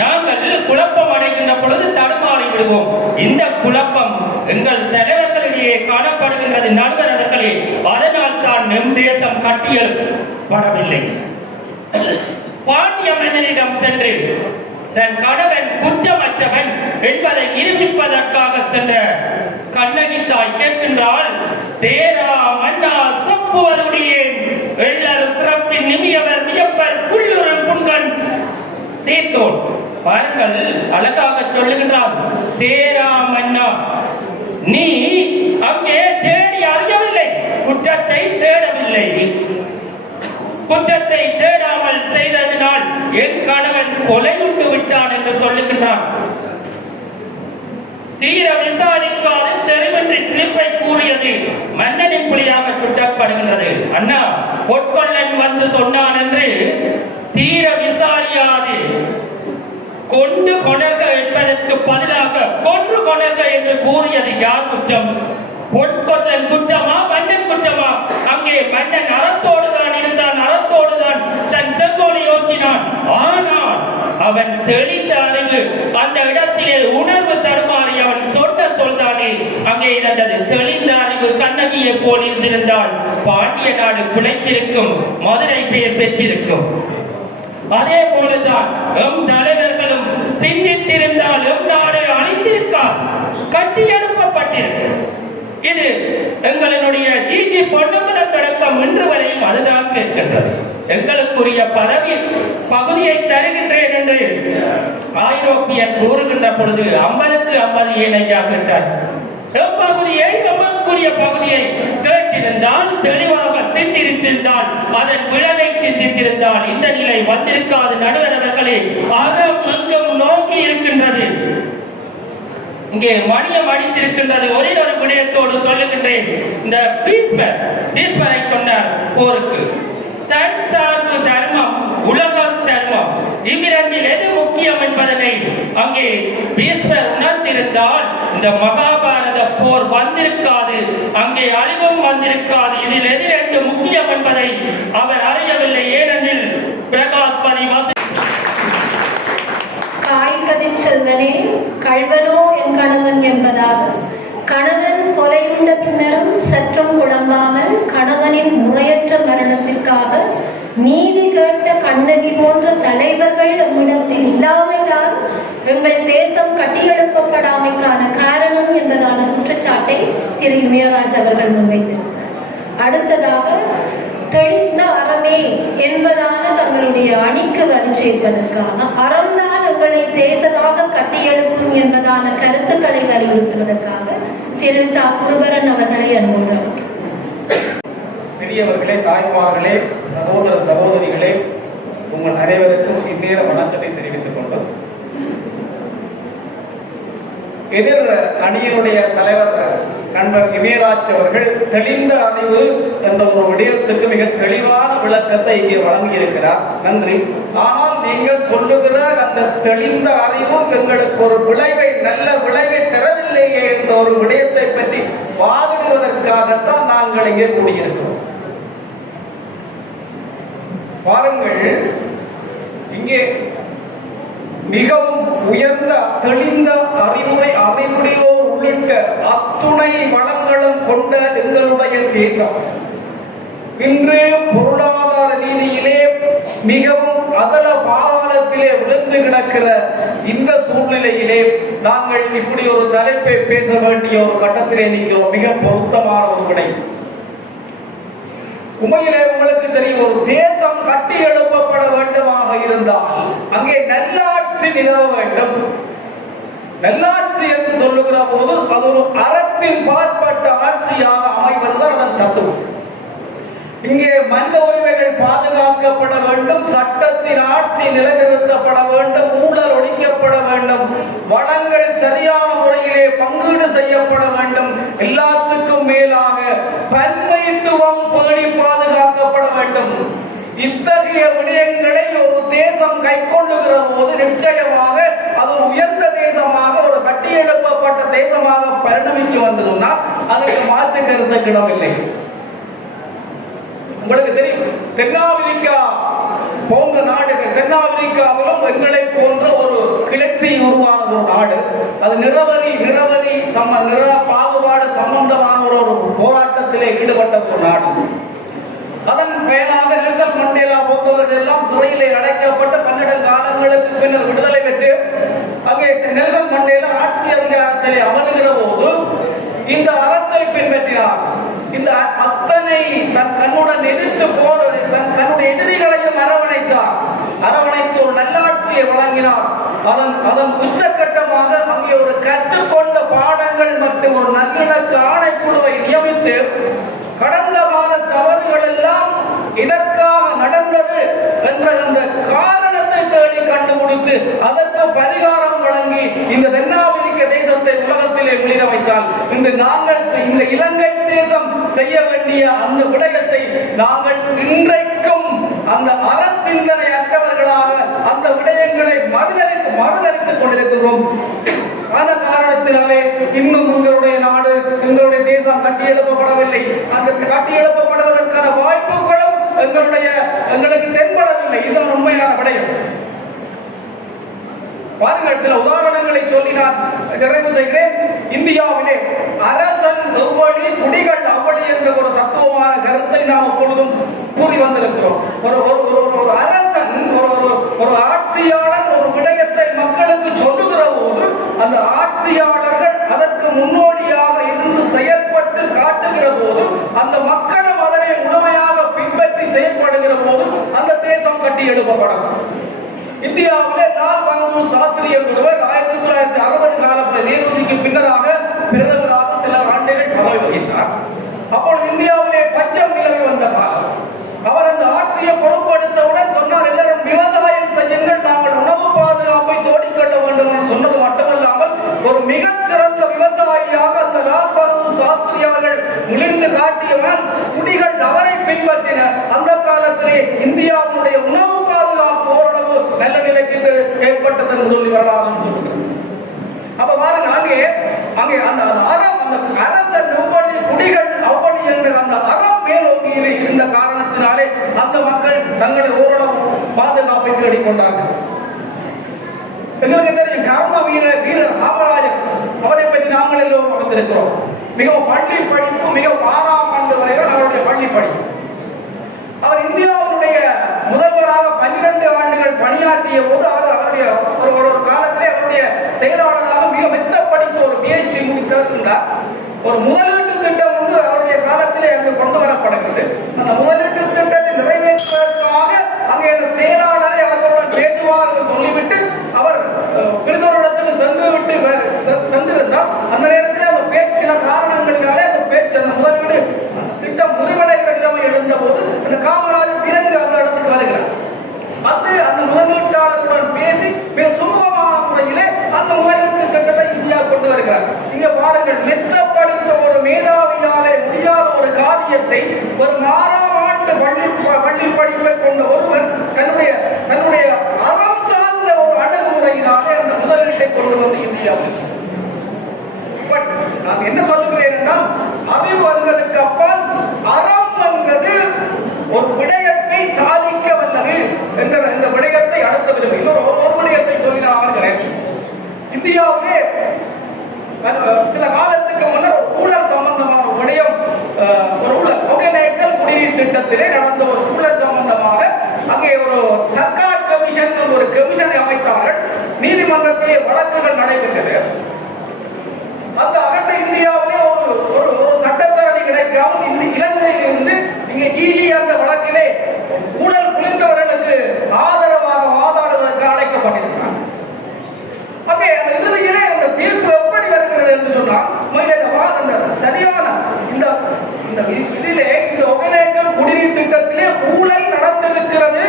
நாங்கள் குழப்பம் அடைகின்ற பொழுது தடுமாறி விடுவோம். இந்த குழப்பம் எங்கள் தலைவர்களிடையே காணப்படுகின்றது நண்பர்களே. அதனால் தான் நம் தேசம் கட்டியெழுப்படவில்லை. பாண்டிய மன்னனிடம் சென்று தன் கணவன் குற்றமற்றவன் என்பதை நிரூபிப்பதற்காக சென்ற கண்ணகி தாய் கேட்கின்றால், தேரா மன்னா சப்புவருடைய எள்ளர் சிறப்பின் நிமியவர் வியப்பர் புல்லுருள் புண்கண் தீர்த்தோன். பாருங்கள், அழகாக சொல்லுகின்றான். தேரா மன்னா, நீ அங்கே தேடி அறியவில்லை, குற்றத்தை தேடவில்லை. குற்றத்தை தேடாமல் செய்ததினால் என் கணவன் கொலை உண்டு விட்டான் என்று சொல்லுகின்றான். தீர விசாரிக்காது தெளிவின்றி தீர்ப்பை கூறியது மன்னனின் புலியாக சுட்டப்படுகின்றது. அண்ணா, பொற்கொள்ளன் வந்து சொன்னான் என்று தீர விசாரியாது கொண்டு கொணர்க என்பதற்கு பதிலாக கொன்று கொணர்க என்று கூறியது யார் குற்றம்? பொற்கொள்ளன் குற்றமா, மன்னன் குற்றமா? அங்கே மன்னன் அறத்தோடுதான் இருந்தான், அறத்தோடுதான் தன் செங்கோலை ஓட்டினான். ஆனால் அவன் தெளிந்த அறிவு அந்த இடத்திலே உணர்வு தருமாறி அவன் சொன்ன சொல்தானே அங்கே இருந்தது. தெளிந்த அறிவு கண்ணகியை போல் இருந்திருந்தால் பாண்டிய நாடு பிழைத்திருக்கும், மதுரை பெயர் பெற்றிருக்கும். அதே போலதான் எம் தலைவர்களும் சிந்தித்திருந்தால் எம் நாடு அழிந்திருக்கார், கட்டியெழுப்பப்பட்டிருக்கும். இது எங்களுடைய ஜிஜி பொன்னமனம் தொடக்கம் இன்று வரையும் அதுதான் கேட்கின்றது. எங்களுக்குரிய பகுதியை தருகின்றேன் என்று ஐரோப்பியன் கூறுகின்ற பொழுது 50க்கு 50 ஏனையா கேட்டார். எப்பகுதியை நமக்குரிய பகுதியை கேட்டிருந்தால், தெளிவாக சிந்தித்திருந்தால், அதன் விளைவை சிந்தித்திருந்தால் இந்த நிலை வந்திருக்காது. நடுவர்களே, அறம் நோக்கி இருக்கின்றது. இங்கே மணியம் அடித்திருக்கின்றது. ஒரே ஒரு விடயத்தோடு சொல்லுகின்றேன். இந்த பீஸ்மரை சொன்னார் போருக்கு. தன் சார்பு தர்மம், உலக தர்மம், இவ்விரண்டில் எது முக்கியம் என்பதனை அங்கே பீஸ்மர் உணர்ந்திருந்தால் இந்த மகாபாரத போர் வந்திருக்காது, அங்கே அழிவும் வந்திருக்காது. இதில் எது ரெண்டு முக்கியம் என்பதை அவர் அறியவில்லை. ஏனெனில் பிரகாஷ்பதி காய்கதிர் செல்வனே கள்வனோ என் கணவன் என்பதாக கணவன் கொலையுண்ட பின்னரும் சற்றும் குழம்பாமல் கணவனின் முறையற்ற மரணத்திற்காக நீதி கேட்ட கண்ணகி போன்ற தலைவர்கள் நம்மிடத்தில் இல்லாமைதான் எங்கள் தேசம் கட்டியெழுப்பப்படாமைக்கான காரணம் என்பதான குற்றச்சாட்டை திரு இமயராஜ் அவர்கள் முன்வைத்திருக்கிறார். அடுத்ததாக தெளிந்த அறமே என்பதான தங்களுடைய அணிக்கு வரி சேர்ப்பதற்காக அறம்தான் எங்களை தேசமாக கட்டியெழுப்பும் என்பதான கருத்துக்களை வலியுறுத்துவதற்காக திரு தா. குருபரன் அவர்களை அனுமதி. பெரியவர்களே, தாய்மார்களே, சகோதர சகோதரிகளே, உங்கள் அனைவருக்கும் இந்நேர வணக்கத்தை தெரிவித்துக் கொண்டோம். எதிர் அணியினுடைய தலைவர் நண்பர் இமயராஜ் அவர்கள் தெளிந்த அறிவு என்ற ஒரு விடயத்துக்கு மிக தெளிவான விளக்கத்தை இங்கே வழங்கியிருக்கிறார். நன்றி. ஆனால் நீங்கள் சொல்லுகிற அந்த தெளிந்த அறிவு எங்களுக்கு ஒரு விளைவை, நல்ல விளைவை தரவில்லையே என்ற ஒரு விடயத்தை பற்றி வாதிடுவதற்காகத்தான் நாங்கள் இங்கே கூடியிருக்கிறோம். பாருங்கள், இங்கே மிகவும் உயர்ந்த தெளிந்த அறிவுடையோர் உள்ளிட்ட அத்துணை வளங்களும் கொண்ட எங்களுடைய தேசம் இன்று பொருளாதார ரீதியிலே மிகவும் அதல பாதாளத்திலே விழுந்து கிடக்கிற இந்த சூழ்நிலையிலே நாங்கள் இப்படி ஒரு தலைப்பை பேச வேண்டிய ஒரு கட்டத்திலே நிற்கிறோம். மிக பொருத்தமான ஒரு விடை. உண்மையிலே உங்களுக்கு தெரியும், ஒரு தேசம் கட்டி எழுப்பப்பட வேண்டுமாக இருந்தால் அங்கே நல்லாட்சி நிலவ வேண்டும். நல்லாட்சி என்று சொல்லுகிற போது அது ஒரு அறத்தின் பாற்பட்ட ஆட்சியாக அமைவதுதான் அதன் தத்துவம். இங்கே மனித உரிமைகள் பாதுகாக்கப்பட வேண்டும், சட்டத்தின் ஆட்சி நிலைநிறுத்தப்பட வேண்டும், ஊழல் ஒழிக்கப்பட வேண்டும், வளங்கள் சரியான முறையிலே பங்கீடு செய்யப்பட வேண்டும், எல்லாத்துக்கும் மேலாக பன்மைத்துவம் பேணி பாதுகாக்கப்பட வேண்டும். இத்தகைய விடயங்களை ஒரு தேசம் கைக்கொள்ளுகிற போது நிச்சயமாக அது ஒரு உயர்ந்த தேசமாக, ஒரு கட்டியெழுப்பப்பட்ட தேசமாக பரிணமிக்க வந்து சொன்னால் அதற்கு மாற்று கருத்துக்கிடமில்லை. உங்களுக்கு தெரியும், தென்னாப்பிரிக்கா போன்ற நாடுகள், தென்னாப்பிரிக்காவிலும் எங்களை போன்ற ஒரு கிளர்ச்சி உருவான ஒரு நாடு, அது நிறவரி பாகுபாடு சம்பந்தமான ஒரு போராட்டத்திலே ஈடுபட்ட ஒரு நாடு. அதன் பயனாக நெல்சன் மண்டேலா போன்றவர்கள் எல்லாம் சிறையிலே அடைக்கப்பட்டு 12 காலங்களுக்கு பின்னர் விடுதலை பெற்று அங்கே நெல்சன் மண்டேலா ஆட்சி அதிகாரத்திலே அமர்கிற போது இந்த அறத்தை பின்பற்றினார். இந்த அத்தனை தன்னுடன் எதிர்த்து போறது, தன்னுடைய எதிரிகளையும் அரவணைத்து ஒரு நல்லாட்சியை வழங்கினார். அதன் உச்சகட்டமாக அங்கே ஒரு கற்றுக்கொண்ட பாடங்கள் மற்றும் ஒரு நல்லிணக்க ஆணைக்குழுவை நியமித்து கடந்த கால தவறுகள் எல்லாம் இதற்காக நடந்தது என்ற அந்த காரணத்தை தேடி கண்டுபிடித்து அதற்கு பரிகாரம் வழங்கி இந்த தென்னாப்பிரிக்க தேசத்தை உலகத்திலே வெளியிட வைத்தால் இன்று நாங்கள் இந்த இலங்கை தேசம் செய்ய வேண்டிய அந்த விடயத்தை நாங்கள் இன்றைக்கும் அந்த அரசிந்தனை அற்றவர்களாக அந்த விடயங்களை மறுதளித்துக் கொண்டிருக்கிறோம். அந்த காரணத்தினாலே இன்னும் எங்களுடைய நாடு, எங்களுடைய தேசம் கட்டியெழுப்பப்படவில்லை. அந்த கட்டியெழுப்பப்படுவதற்கான வாய்ப்புகளும் எங்களுக்கு தென்படவில்லை. இதுதான் உண்மையான விடயம். பாருங்கள், சில உதாரணங்களை சொல்லி நான் நிறைவு செய்கிறேன். இந்தியாவிலே அரசன் எவ்வளி குடிகள் அவ்வளி என்ற ஒரு தத்துவமான கருத்தை நாம் எப்பொழுதும் கூறி வந்திருக்கிறோம். ஒரு அரசன், ஒரு ஆட்சியாளர் ஒரு விடயத்தை மக்களுக்கு சொல்லுகிற போது அந்த ஆட்சியாளர்கள் அதற்கு முன்னோடியாக இருந்து செயற்பட்டு காட்டுகிற போது அந்த மக்களும் அதனை முழுமையாக பின்பற்றி செயற்படுகிற போது அந்த தேசம் கட்டி எழுப்பப்படும். இந்தியாவிலே லால் பகதூர் சாஸ்திரி என்பவர் 1960 காலத்தில் நேருவுக்கு பின்னராக பிரதமராக சில ஆண்டுகள் பதவி வகித்தார். அப்பொழுது இந்தியாவிலே பஞ்சம் நிலவி வந்த காலம். அவர் அந்த ஆட்சியை பொறுப்படுத்தவுடன் சொன்னார், எல்லாரும் விவசாயம் செய்யுங்கள், நாங்கள் உணவு பாதுகாப்பை தோடிக்கொள்ள வேண்டும் என்று சொன்னது மட்டுமல்லாமல் ஒரு மிகச்சிறந்த கொண்டார்கள். எங்களுக்கு தெரியும் கர்ம வீரர் காமராஜர், அவரை பற்றி நாங்கள் எல்லோரும் அறிந்திருக்கிறோம். மிகவும் பள்ளி படிப்பு மிகவும் 6ஆம் ஆண்டு வரையில் அவருடைய பள்ளி படிப்பு. அவர் இந்தியாவுடைய முதல்வராக 12 ஆண்டுகள் பணியாற்றிய போது அவருடைய ஒரு காலத்திலே அவருடைய செயலாளராக மிக மெத்த படித்த ஒரு PhD முடித்திருந்தார். ஒரு முதலீட்டு திட்டம் வந்து அவருடைய காலத்திலே அங்கு கொண்டு வரப்படுகிறது. அந்த முதலீட்டு திட்டத்தை நிறைவேற்றுவதற்காக அங்கே அந்த செயலாளரை அவர்களுடன் பேசுவார் என்று சொல்லிவிட்டு அவர் விருதுநகரத்துக்கு சென்றிருந்தார். அந்த நேரத்தில் அந்த பேச்சு சில காரணங்களினாலே அந்த பேச்சு அந்த முதலீடு அந்த திட்டம் முடிவடைகிற நிலைமை எழுந்த போது அந்த காமராஜர் பிறந்து அந்த இடத்துக்கு வருகிறார். வந்து அந்த முதலீட்டாளர்களுடன் பேசி சுமூகமான முறையிலே அந்த முதலீட்டு திட்டத்தை இந்தியா கொண்டு வருகிறார். இங்க பாருங்கள், மெத்த படித்த ஒரு மேதாவியாலே முடியாத ஒரு காரியத்தை ஒரு 6ஆம் ஆண்டு பள்ளி படிப்பை கொண்ட ஒருவர் தன்னுடைய அறம் சார்ந்த ஒரு அணுகுமுறையினாலே அந்த முதலீட்டை கொண்டு வந்து இந்தியாவில். நான் என்ன சொல்லுகிறேன் என்றால், அறிவு என்பதற்கு அப்பால் அறம் என்பது ஒரு விடயத்தை சாதிக்க வல்லது என்ற இந்த விடயத்தை அடுத்த விரும்பி இன்னொரு விடயத்தை சொல்லி நான் ஆகிறேன். இந்தியாவிலே சில காலத்துக்கு முன்னர் ஊழல் சம்பந்தமான ஒரு விடயம், ஒரு ஊழல் ஒகேனக்கல் குடிநீர் திட்டத்திலே நடந்த ஒரு ஊழல் சம்பந்தமாக அங்கே ஒரு சர்க்கார் கமிஷன் ஒரு கமிஷனை அமைத்தார்கள். நீதிமன்றத்திலே வழக்குகள் நடைபெற்றது. அந்த அகண்ட இந்தியாவிலே ஒரு சட்டத்தரணி கிடைக்காமல் இந்த இலங்கையில் இருந்து இங்கே ஈழி அந்த வழக்கிலே ஊழல் புரிந்தவர்களுக்கு ஆதரவாக வாதாடுவதற்கு அழைக்கப்பட்டிருக்கிறார். அந்த இறுதியிலே அந்த தீர்ப்பு எப்படி வருகிறது என்று சொன்னால், சரியான இந்த இதிலே இந்த ஒகேனக்கல் குடிநீர் திட்டத்திலே ஊழல் நடந்திருக்கிறது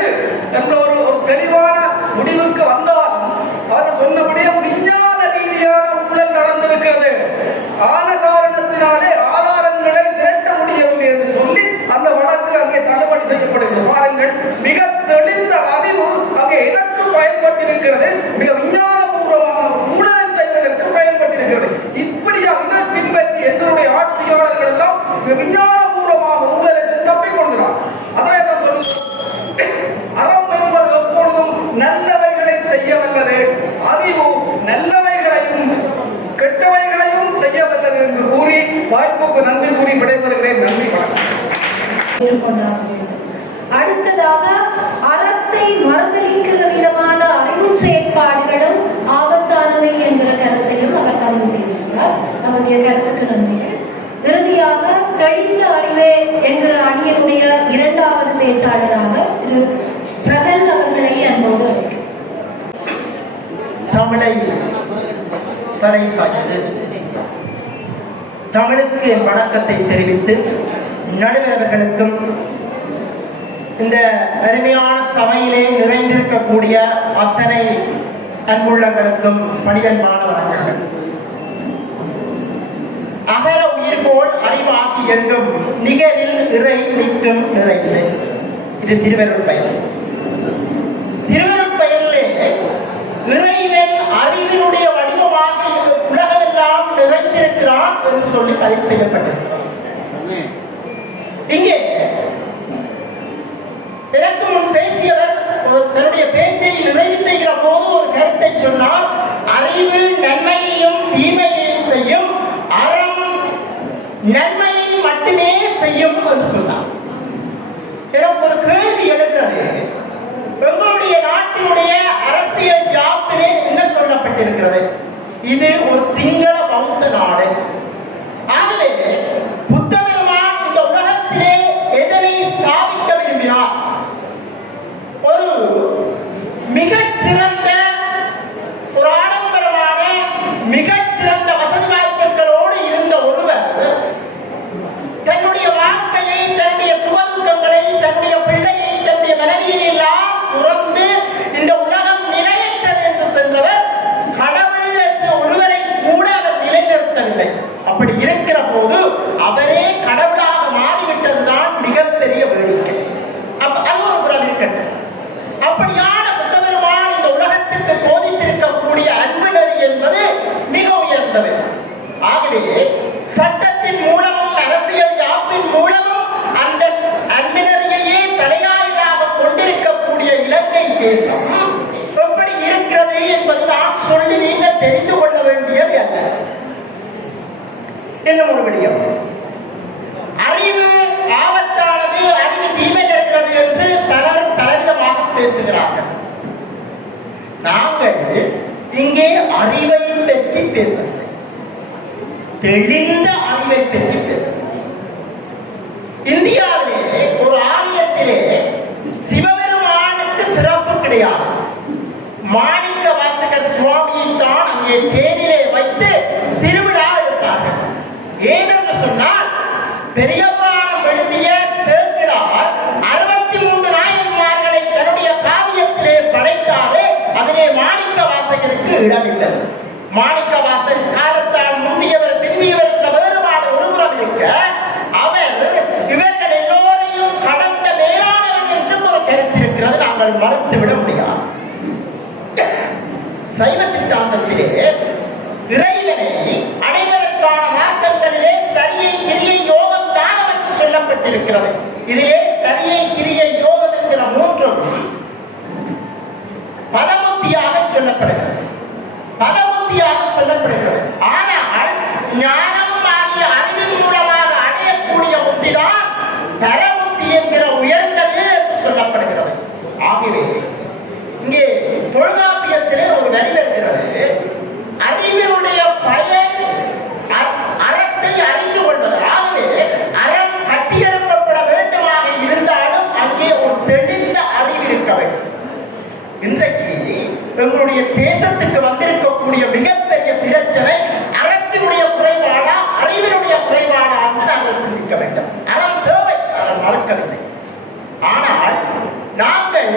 என்ற ஒரு தெளிவான முடிவுக்கு வந்தாலும் அவர் சொன்னபடியே விஞ்ஞான ரீதியான ஊழல் நடந்திருக்கிறது, ஆன காரணத்தினாலே ஆதாரங்களை திரட்ட முடியவில்லை என்று சொல்லி அந்த வழக்கு அங்கே தள்ளுபடி செய்யப்படுகிறது. பாருங்கள், மிக தெளிந்த அறிவு அங்கே எதற்கு பயன்பட்டிருக்கிறது, மிக விஞ்ஞானபூர்வமான ஊழலை செய்வதற்கு பயன்பட்டிருக்கிறது. இப்படியாக இதை பின்பற்றி எங்களுடைய ஆட்சியாளர்கள் எல்லாம் விஞ்ஞானபூர்வமாக ஊழலை தப்பிக்கொள்கிறார். அதனை தான் சொல்லுகிறோம், அறம் என்பது எப்பொழுதும் நல்லவைகளை செய்ய வல்லது, அறிவு நல்லவைகளையும் கெட்டவைகளையும் செய்ய வல்லது என்று கூறி வாய்ப்புக்கு நன்றி கூறி விடைபெறுகிறேன். நன்றி, வணக்கம். அடுத்ததாக, அறத்தை மறுதலிக்கிற விதமான அறிவு செயற்பாடுகளும் ஆபத்தானவை என்கிற கருத்தையும் அவர் பதிவு செய்திருக்கிறார். அவருடைய கருத்துக்கு நன்றி. இறுதியாக, தெளிந்த அறிவே என்கிற அணியினுடைய 2வது பேச்சாளராக திரு பிரகன் அவர்களை அன்போடு அழைக்கிறேன். தமிழை தலை சாய்த்து தமிழுக்கு என் வணக்கத்தை தெரிவித்து, நடுவர்களுக்கும் இந்த அருமையான சபையிலே நிறைந்திருக்கக்கூடிய அத்தனை அன்புள்ளங்களுக்கும் பணிவன்பான வணக்கங்கள். அகர உயிர்கோள் அறிவாக்கி என்றும் நிகரில் இறை நிற்கும் நிறைந்து. இது திருவருட்பயன். திருவருட்பயனிலே இறைவன் அறிவினுடைய வடிவமாக உலகமெல்லாம் நிறைந்திருக்கிறான் என்று சொல்லி பதிவு செய்யப்பட்டது. இங்கே எனக்கு முன் பேசியவர் தன்னுடைய பேச்சை நிறைவு செய்கிற போது ஒரு கருத்தை சொன்னார். அறிவு நன்மையையும் தீமையையும் செய்யும், அறம் நன்மையை மட்டுமே செய்யும் என்று சொன்னார். எனக்கு ஒரு கேள்வி எழுகிறது. எங்களுடைய நாட்டினுடைய அரசியல் யாப்பிலே என்ன சொல்லப்பட்டிருக்கிறது? இது ஒரு சிங்கள பௌத்த நாடு. ஆகவே புத்த பெருமான் இந்த உலகத்திலே எதனை ஸ்தாபிக்க விரும்பினார்? ஒரு மிகச்சிறந்த ஒரு ஆடம்பரமான மிகச்சிறந்த வசதி வாய்ப்புகளோடு இருந்த ஒருவர் தன்னுடைய வாழ்க்கையை, தன்னுடைய சுகதுக்கங்களை, தன்னுடைய பிள்ளையை, தன்னுடைய மனைவியை எல்லாம் துறந்து இந்த உலகம் நிலையற்றது என்று சென்றவர் கடவுள் என்று ஒருவரை கூட இருக்கிறது என்பது நான் சொல்லி நீங்கள் தெரிந்து கொள்ள வேண்டியது அல்ல. என்ன ஒரு விடயம், அறிவு ஆபத்தானது, அறிவு தீமை தருகிறது என்று பலர் பலவிதமாக பேசுகிறார்கள். நாங்கள் இங்கே அறிவை பற்றி பேசவில்லை, தெளிந்த அறிவை பற்றி பேசவில்லை. இந்தியாவிலே ஒரு ஆலயத்திலே சிவபெருமானுக்கு சிறப்பு கிடையாது. மாணிக்க வாசகர் சுவாமியை தான் அங்கே தேனிலே வைத்து திருவிழா எடுப்பார்கள். ஏனென்று சொன்னால் பெரிய புராணம் எழுதிய சேக்கிழார் 63 நாயன்மார்களை தன்னுடைய காவியத்திலே படைத்தாரே, அதிலே மாணிக்க வாசகருக்கு இடமில்லை. மாணிக்க வாசகர் காலத்தால் முந்தியவர் பிந்தியவர் என்ற வேறுபாடு ஒருபுறம் இருக்க, அவர் இவர்கள் எல்லோரையும் கடந்த மேலானவர் என்றும் ஒரு கருத்து இருக்கிறது, நாங்கள் மறுத்துவிட முடியாது. சைவ சித்தாந்தத்திலே இறைவனை அடைவதற்கான மார்க்கங்களிலே சரியை கிரியை யோகம் தானம் என்று சொல்லப்பட்டிருக்கிறது. இதிலே சரியை கிரியை யோகம் என்கிற மூன்றும் பதமுத்தியாக சொல்லப்படுகிறது, பதமுத்தியாக சொல்லப்படுகிறது. ஆனால் ஞானம் ஆகிய அறிவின் மூலமாக அடையக்கூடிய முத்திதான் பரமுத்தி என்கிற உயர்ந்தது என்று சொல்லப்படுகிறது. ஆகவே இங்கே தொல்காப்பியத்திலே ஒரு வரி வருகிறது, அறிவினுடைய பயன் அறத்தை அறிந்து கொள்வது. ஆகவே அறம் கட்டியெழுப்பப்பட வேண்டுமாக இருந்தாலும் அங்கே ஒரு தெளிந்த அறிவு இருக்க வேண்டும். இன்றைக்கு எங்களுடைய தேசத்துக்கு வந்திருக்கக்கூடிய மிகப்பெரிய பிரச்சனை அறத்தினுடைய குறைபாடா அறிவினுடைய குறைபாடா என்று நாங்கள் சிந்திக்க வேண்டும். அறம் தேவை, நாங்கள் மறக்கவில்லை. ஆனால் நாங்கள்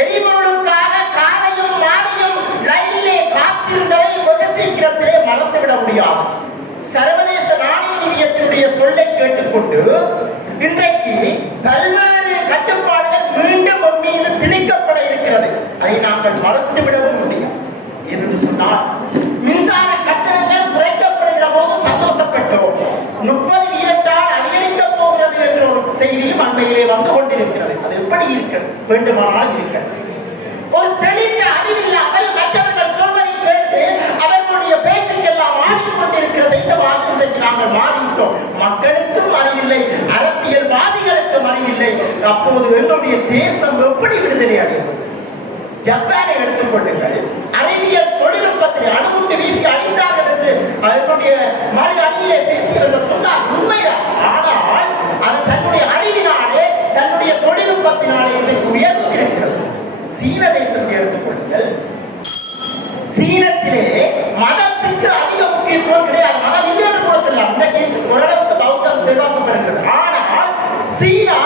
எரிபொருளுக்காக காலையும் மாலையும் லைனிலே காத்திருந்ததை வெகு சீக்கிரத்திலே மறந்துவிட முடியாது. சர்வதேச நாணய நிதியத்தினுடைய சொல்லை கேட்டுக்கொண்டு இன்றைக்கு பல்வேறு கட்டுப்பாடுகள் மீண்டும் மீது திணிக்கப்பட இருக்கிறது. அதை நாங்கள் மறந்துவிடவும் முடியும். என்று சொன்னால் மின்சார கட்டணங்கள் குறைக்கப்படுகிற போது சந்தோஷப்பட்டோம், 30 வீதத்தால் அதிகரிக்கப் போகிறது என்ற ஒரு செய்தியும் அண்மையிலே வந்து கொண்டிருக்கிறது. அது எப்படி இருக்க வேண்டுமானால் இருக்கிறது. ஒரு தெளிந்த அறிவில்லாமல் மற்றவர்கள் சொல்வதை கேட்டு அவர்களுடைய பேச்சுக்கெல்லாம் மாறிக்கொண்டிருக்கிற தேசமாக இன்றைக்கு நாங்கள் மாறிவிட்டோம். மக்களுக்கும் அறிவில்லை, அரசியல்வாதிகளுக்கும் அறிவில்லை. அப்போது எங்களுடைய தேசம் எப்படி விடுதலை அடையும்? ஜப்பானை எடுத்துக் கொள்ளுங்கள், அறிவியல் தொழில்நுட்பத்தில் அணுகுண்டு வீசி அழித்தார்கள் என்று அதனுடைய மறு அணியிலே பேசுகிறது சொன்னால் உண்மைதான். ஆனால் அது தன்னுடைய அறிவினாலே தன்னுடைய தொழில்நுட்பத்தினாலே இன்றைக்கு உயர்ந்திருக்கிறது. சீன தேசத்தை எடுத்துக் கொள்ளுங்கள், சீனத்திலே மதத்துக்கு அதிக முக்கியத்துவம் கிடையாது. மதம் இல்லை என்று கூட சொல்லலாம். இன்றைக்கு ஓரளவுக்கு பௌத்தம் செல்வாக்கு பெறுகிறது. ஆனால் சீனா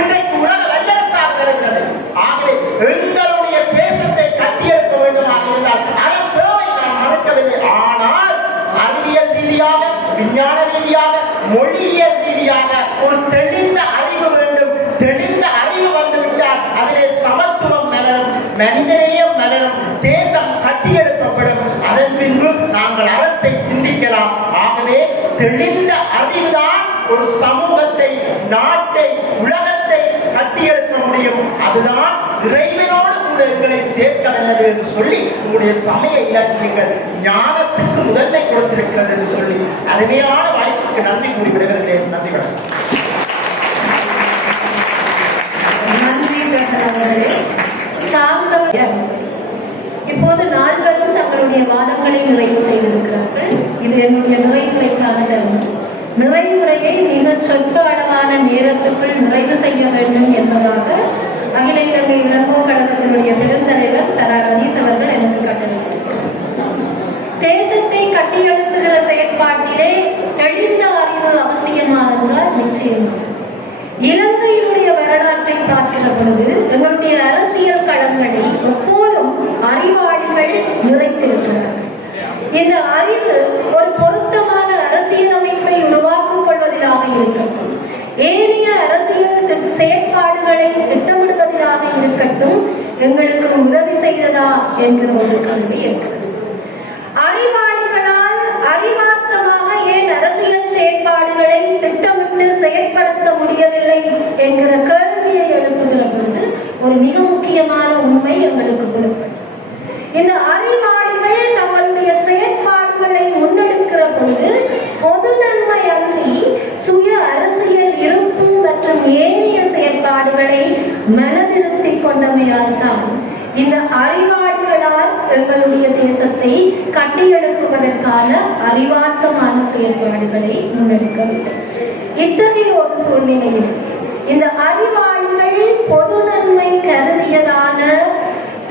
இன்றைக்கு உலக வல்லரசாக வருகிறது. ஆகவே எங்களுடைய தேசத்தை கட்டியெழுப்ப வேண்டுமாக இருந்தால் அதன் தேவை நாம் மறக்கவில்லை. ஆனால் அறிவியல் ரீதியாக, விஞ்ஞான ரீதியாக, மொழியியல் ரீதியாக ஒரு தெளிந்த அறிவு வேண்டும். தெளிந்த அறிவு வந்துவிட்டால் அதிலே சமத்துவம் மலரும், மனிதநேயம் மலரும், தேசம் கட்டியெழுப்பப்படும். அதன் பின்பு நாங்கள் அறத்தை சிந்திக்கலாம். ஆகவே தெளிந்த அறிவுதான் ஒரு சமூகத்தை, நாட்டை, உலகத்தை கட்டியெழுப்ப முடியும். அதுதான் இறைவனோடு கூட எங்களை சேர்க்க வல்லது என்று சொல்லி உங்களுடைய சமய இலக்கியங்கள் ஞானத்துக்கு முதன்மை கொடுத்திருக்கிறது என்று சொல்லி அருமையான வாய்ப்புக்கு நன்றி கூறி விடுகிறேன். நன்றி வணக்கம். இப்போது நால்வரும் தங்களுடைய வாதங்களை நிறைவு செய்திருக்கிறார்கள். இது என்னுடைய நிறைவுரைக்கான தருணம். நிறைவுரையை மிக சொற்ப அளவான நேரத்துக்குள் நிறைவு செய்ய வேண்டும் என்பதாக அகில இலங்கை இளங்கோ கழகத்தினுடைய பெருந்தலைவர் தரா ரதீஸ் அவர்கள் எனக்கு கட்டளையிட்டார். தேசத்தை கட்டியெழுப்புகிற செயற்பாட்டிலே தெளிந்த அறிவு அவசியமானதுதான் நிச்சயமாக. இலங்கையினுடைய வரலாற்றை பார்க்கிற பொழுது எங்களுடைய அரசியல் களங்களில் எப்போதும் அறிவாளிகள் நிறைத்திருக்கிறார்கள். இந்த அறிவு ஒரு பொருத்தமான அரசியலமைப்பை உருவாக்கிக் கொள்வதிலாக இருக்கட்டும், ஏனைய அரசியல் செயற்பாடுகளை திட்டமிடுவதிலாக இருக்கட்டும், எங்களுக்கு உதவி செய்ததா என்கிற ஒரு கேள்வி இருக்கிறது. அறிவாளிகளால் அறிவார்த்தமாக ஏன் அரசியல் செயற்பாடுகளை திட்டமிட்டு செயற்படுத்த முடியவில்லை என்கிற கேள்வியை எழுப்புகிற பொழுது ஒரு மிக முக்கியமான உண்மை எங்களுக்கு புலப்படும். இந்த அறிவாளிகள் தங்களுடைய செயற்பாடுகளை முன்னெடுக்கிற பொழுது பொது நன்மை அன்றி சுய அரசியல் இருப்பு மற்றும் ஏனைய செயற்பாடுகளை மனதிருத்திக் கொண்டமையால் தான் இந்த அறிவாளிகளால் எங்களுடைய தேசத்தை கட்டியெழுப்புவதற்கான அறிவார்த்தமான செயல்பாடுகளை முன்னெடுக்கவில்லை. இத்தகைய ஒரு சூழ்நிலையில் இந்த அறிவாளிகள் பொது நன்மை கருதியதான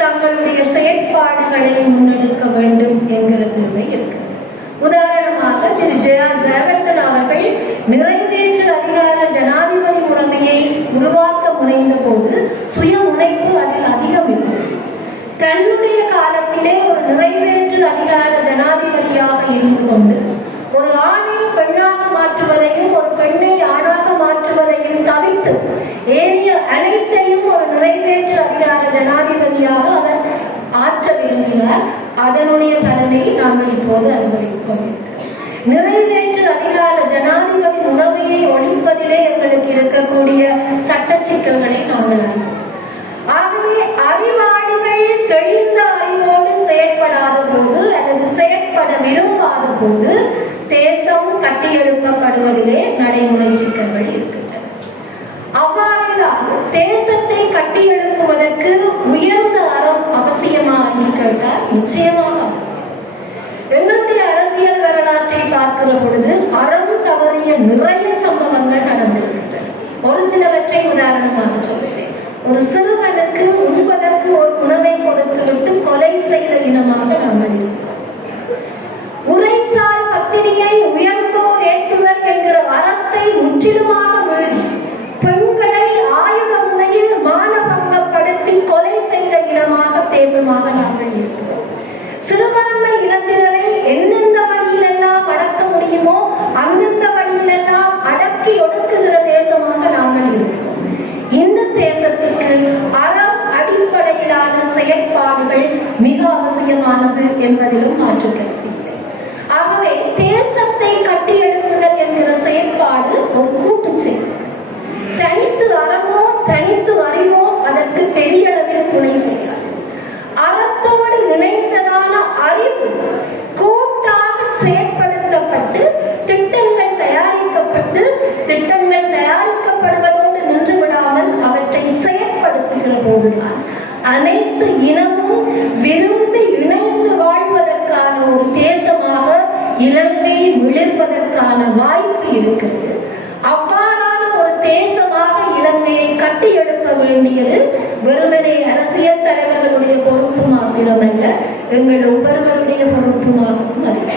தங்களுடைய செயற்பாடுகளை முன்னெடுக்க வேண்டும் என்கிற தேவை இருக்கிறது. உதாரணமாக திரு ஜெயவர்தன் அவர்கள் நிறைவேற்று அதிகார ஜனாதிபதி முறைமையை உருவாக்க முனைந்த போது சுய முனைப்பு அதில் அதிகம் இல்லை. தன்னுடைய காலத்திலே ஒரு நிறைவேற்று அதிகார ஜனாதிபதியாக இருந்து கொண்டு ஒரு ஆணை பெண்ணாக மாற்றுவதையும் ஒரு பெண்ணை ஆணாக மாற்றுவதையும் தவிர்த்து ஏனைய அனைத்தையும் ஒரு நிறைவேற்று அதிகார ஜனாதிபதியாக அவர் ஆற்ற விரும்பினார். அதனுடைய பலனை நாங்கள் இப்போது அனுபவித்துக் கொண்டிருக்கிறோம். நிறைவேற்று அதிகார ஜனாதிபதி முறைமையை ஒழிப்பதிலே எங்களுக்கு இருக்கக்கூடிய சட்ட சிக்கல்களை நாங்கள் அறிவோம். ஆகவே அறிவாளிகள் தெளிந்த அறிவோடு செயற்படாத போது அல்லது செயற்பட விரும்பாத போது தேசம் கட்டியெழுப்பப்படுவதிலே நடைமுறை சிக்கல்கள் இருக்கின்றன. அவ்வாறுதான் தேசத்தை கட்டியெழுப்புவதற்கு உயர்ந்த அறம் அவசியமாக கேட்டால் நிச்சயமாக அவசியம். எங்களுடைய அரசியல் வரலாற்றை பார்க்கிற பொழுது அறம் தவறிய நிறைய சம்பவங்கள் நடந்திருக்கின்றன. ஒரு சிலவற்றை உதாரணமாக சொல்கிறேன். ஒரு சிறுவனுக்கு உண்பதற்கு ஒரு உணவை கொடுத்துவிட்டு கொலை செய்த இனமாக நாங்கள் இருக்கிறோம். உரைசால் பத்தினியை உயர்ந்தோர் ஏற்றுவர் என்கிற அறத்தை முற்றிலுமாக மீறி பெண்களை ஆயுத முனையில் மானபங்கப்படுத்தி கொலை செய்த இனமாக தேசமாக நாங்கள் இருக்கிறோம். சிறுபான்மை இனத்தினரை எந்தெந்த வழியிலெல்லாம் அடக்க முடியுமோ அந்தந்த வழியிலெல்லாம் அடக்கி ஒடுக்குகிற தேசமாக நாங்கள் இருக்கிறோம். இந்த தேசத்திற்கு அறம் அடிப்படையிலான செயற்பாடுகள் மிக அவசியமானது என்பதிலும் மாற்று கருத்தில்லை. ஆகவே தேசத்தை கட்டியெழுப்புதல் என்கிற செயற்பாடு ஒரு கூட்டு செயல். தனித்து அறமோ தனித்து அறிவோ அதற்கு பெரிய அளவில் துணை செய்யாது. அறத்தோடு இணைந்ததான அறிவு கூட்டாக செயற்படுத்தப்பட்டு திட்டங்கள் தயாரிக்கப்பட்டு திட்டங்கள் தயாரிக்கப்படுவதோடு நின்று விடாமல் அவற்றை செயற்படுத்துகிற போதுதான் அனைத்து இனமும் விரும்பி இணைந்து வாழ்வதற்கான ஒரு தேசமாக இலங்கை விளிர்வதற்கான வாய்ப்பு இருக்கிறது. அவ்வாறான ஒரு தேசமாக இலங்கையை கட்டி எழுப்ப வேண்டியது வெறுமனே அரசியல் தலைவர்களுடைய பொறுப்பு மாத்திரமல்ல, எங்கள் ஒவ்வொருவருடைய பொறுப்புமாகவும் அல்ல.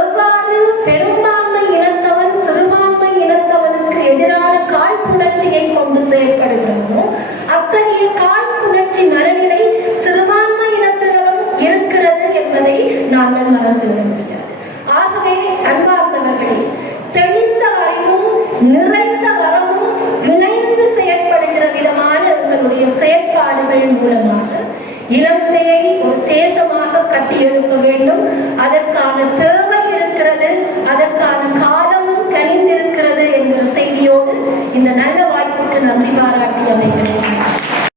எவ்வாறு பெரும்பான்மை இனத்தவன் சிறுபான்மை இனத்தவனுக்கு எதிரான காழ்ப்புணர்ச்சியை கொண்டு செயல்படுகிறோமோ அத்தகைய காழ்ப்புணர்ச்சி மனநிலை சிறுபான்மை இனத்தினரும் இருக்கிறது என்பதை நாங்கள் மறந்துவிட முடியாது. ஆகவே அன்பார்ந்தவர்களே, தெளிந்த அறிவும் நிறைந்த அறமும் இணைந்து செயற்படுகிற விதமான எங்களுடைய செயற்பாடுகள் மூலமாக இலங்கையை ஒரு தேசமாக கட்டியெழுப்ப வேண்டும். அதற்கான தேவை இருக்கிறது, அதற்கான காலமும் கனிந்திருக்கிறது என்கிற செய்தியோடு இந்த நல்ல